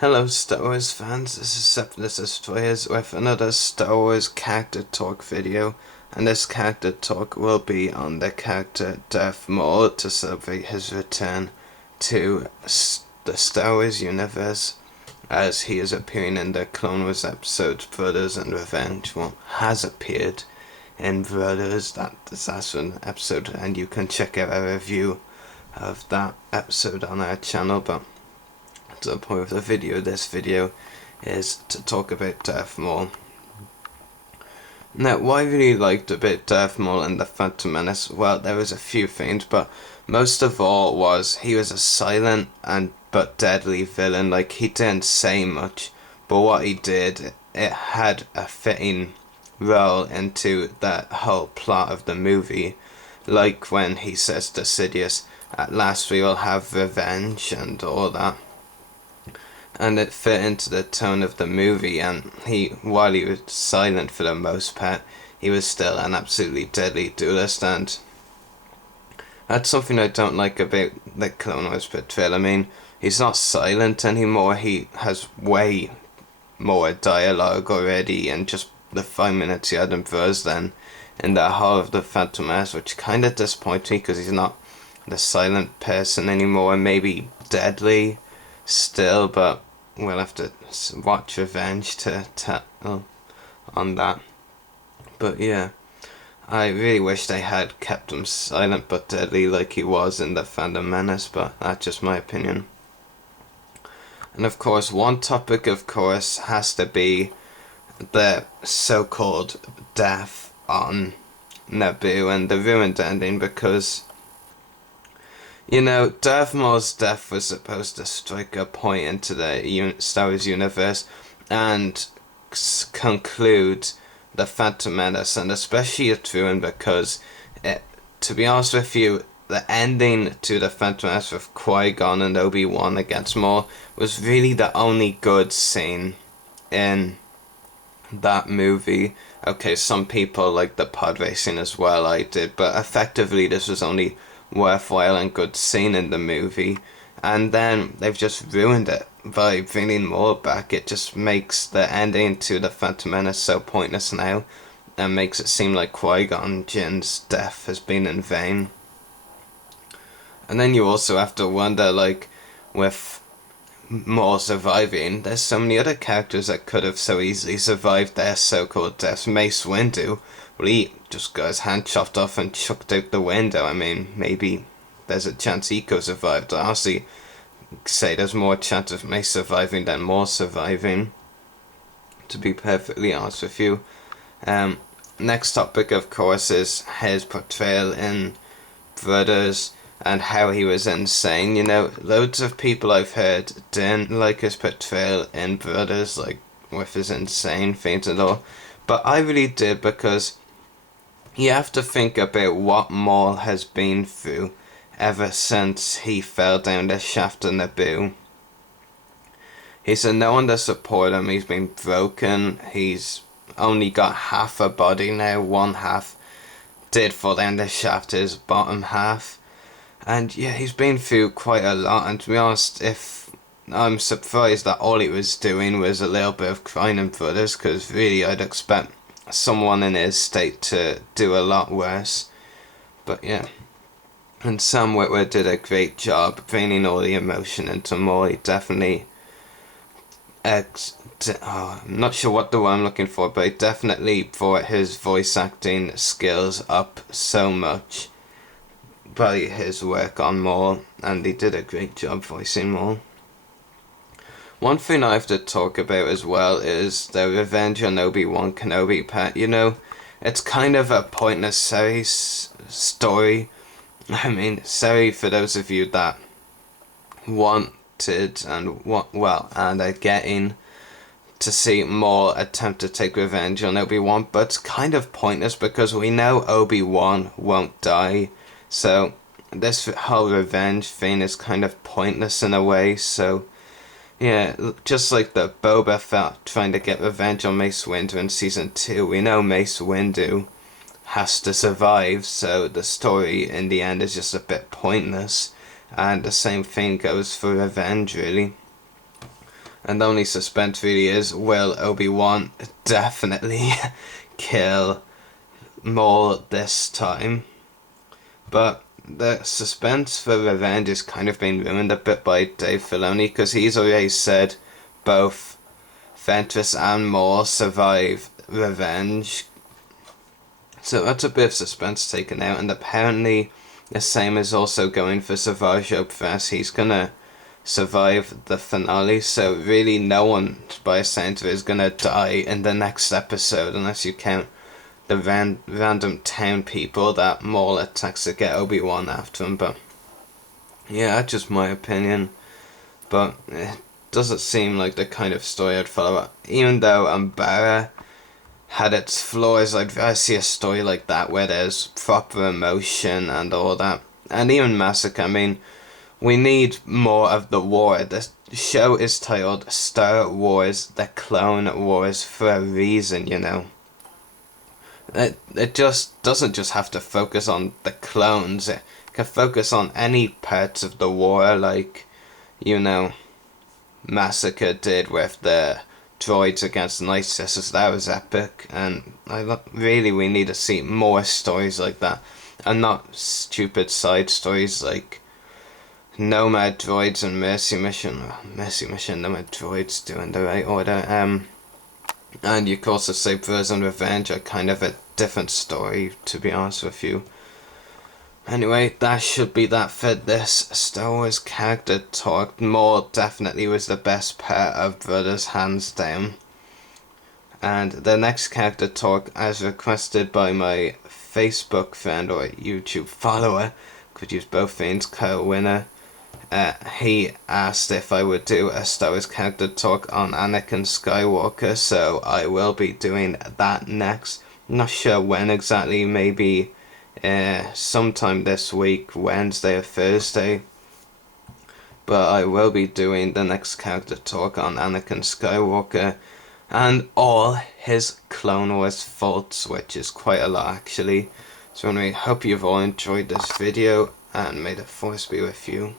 Hello Star Wars fans, this is Septimus Toyers with another Star Wars character talk video, and this character talk will be on the character Darth Maul to celebrate his return to the Star Wars universe, as he is appearing in the Clone Wars episode Brothers and Revenge. Well, has appeared in Brothers, that's an episode, and you can check out a review of that episode on our channel, but the point of the video, this video, is to talk about Darth Maul. Now, what I really liked about Darth Maul in The Phantom Menace, well, there was a few things, but most of all was he was a silent but deadly villain. Like, he didn't say much, but what he did, it had a fitting role into that whole plot of the movie. Like when he says to Sidious, "At last we will have revenge," and all that. And it fit into the tone of the movie, and while he was silent for the most part, he was still an absolutely deadly duelist, and that's something I don't like about the Clone Wars portrayal. I mean, he's not silent anymore, he has way more dialogue already, and just the 5 minutes he had in verse then in the whole of the Phantom Menace, which kind of disappoints me because he's not the silent person anymore, and maybe deadly still, but we'll have to watch Revenge to tell on that. But yeah, I really wish they had kept him silent but deadly like he was in the Phantom Menace, but that's just my opinion. And of course, one topic of course has to be the so-called death on Naboo and the ruined ending, because you know, Darth Maul's death was supposed to strike a point into the Star Wars universe and conclude the Phantom Menace, and especially it's ruined because, to be honest with you, the ending to the Phantom Menace with Qui-Gon and Obi-Wan against Maul was really the only good scene in that movie. Okay, some people like the pod racing as well, I did, but effectively this was only worthwhile and good scene in the movie, and then they've just ruined it by bringing Maul back. It just makes the ending to the Phantom Menace so pointless now, and makes it seem like Qui-Gon Jinn's death has been in vain. And then you also have to wonder, like, with Maul surviving, there's so many other characters that could have so easily survived their so-called deaths. Mace Windu, well, he just got his hand chopped off and chucked out the window. I mean, maybe there's a chance he could survive. But honestly, say there's more chance of Mace surviving than Maul surviving, to be perfectly honest with you. Next topic, of course, is his portrayal in Brothers and how he was insane. You know, loads of people I've heard didn't like his portrayal in Brothers, like with his insane things and all, but I really did, because you have to think about what Maul has been through ever since he fell down the shaft of Naboo. He's had no one to support him, he's been broken, he's only got half a body now, one half did fall down the shaft, his bottom half. And yeah, he's been through quite a lot, and to be honest, I'm surprised that all he was doing was a little bit of crying in Brothers, because really I'd expect someone in his state to do a lot worse. But yeah, and Sam Witwer did a great job bringing all the emotion into Maul. He definitely I'm not sure what the word I'm looking for, but he definitely brought his voice acting skills up so much by his work on Maul, and he did a great job voicing Maul. One thing I have to talk about as well is the Revenge on Obi-Wan Kenobi part. You know, it's kind of a pointless story. I mean, sorry for those of you that wanted and are getting to see Maul attempt to take revenge on Obi-Wan, but it's kind of pointless because we know Obi-Wan won't die. So this whole revenge thing is kind of pointless in a way. So yeah, just like the Boba Fett trying to get revenge on Mace Windu in Season 2, we know Mace Windu has to survive, so the story in the end is just a bit pointless. And the same thing goes for revenge, really. And the only suspense really is, will Obi-Wan definitely kill Maul this time? But the suspense for revenge is kind of been ruined a bit by Dave Filoni, because he's already said both Ventress and Maul survive revenge. So that's a bit of suspense taken out, and apparently the same is also going for Savage Opress. He's gonna survive the finale, so really no one, by a sound of it, is gonna die in the next episode, unless you count the random town people that Maul attacks to get Obi-Wan after him. But yeah, that's just my opinion. But it doesn't seem like the kind of story I'd follow. Even though Umbara had its flaws, I'd rather see a story like that where there's proper emotion and all that. And even Massacre, I mean, we need more of the war. The show is titled Star Wars: The Clone Wars for a reason, you know. It just doesn't just have to focus on the clones. It can focus on any parts of the war, like, you know, Massacre did with the droids against Night Sisters. That was epic, and really we need to see more stories like that, and not stupid side stories like Nomad Droids and Mercy Mission. Mercy Mission, Nomad Droids doing the right order. And you could also say Brothers and Revenge are kind of a different story, to be honest with you. Anyway, that should be that for this Star Wars character talk. Maul definitely was the best part of Brothers, hands down. And the next character talk, as requested by my Facebook friend or YouTube follower, could use both things, Kyle Winner. He asked if I would do a Star Wars character talk on Anakin Skywalker, so I will be doing that next. Not sure when exactly, maybe sometime this week, Wednesday or Thursday. But I will be doing the next character talk on Anakin Skywalker and all his Clone Wars faults, which is quite a lot actually. So anyway, hope you've all enjoyed this video, and may the Force be with you.